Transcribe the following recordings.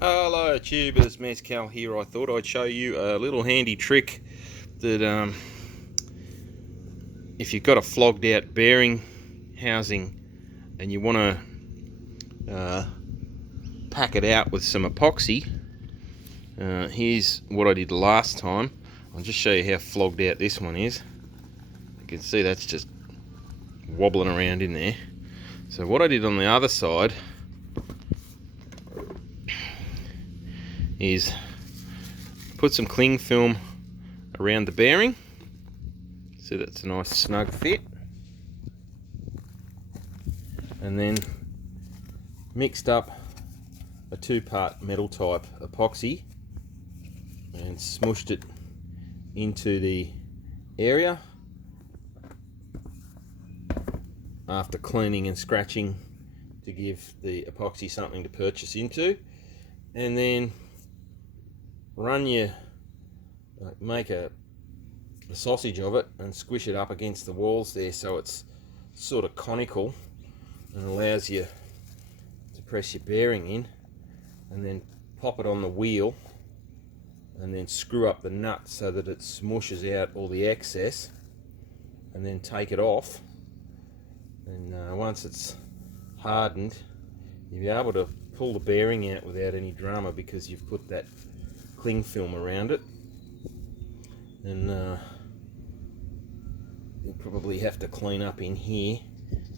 Hello tubers, Mezcal here. I thought I'd show you a little handy trick that if you've got a flogged out bearing housing and you want to pack it out with some epoxy, here's what I did last time. I'll just show you how flogged out this one is. You can see that's just wobbling around in there. So what I did on the other side is put some cling film around the bearing so that's a nice snug fit, and then mixed up a 2-part metal type epoxy and smushed it into the area after cleaning and scratching to give the epoxy something to purchase into, and then make a sausage of it and squish it up against the walls there so it's sort of conical and allows you to press your bearing in, and then pop it on the wheel and then screw up the nut so that it smushes out all the excess, and then take it off. And once it's hardened, you'll be able to pull the bearing out without any drama because you've put that cling film around it. And you'll probably have to clean up in here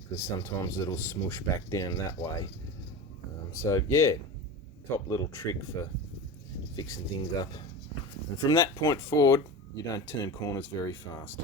because sometimes it'll smush back down that way. So yeah, top little trick for fixing things up. And from that point forward, you don't turn corners very fast.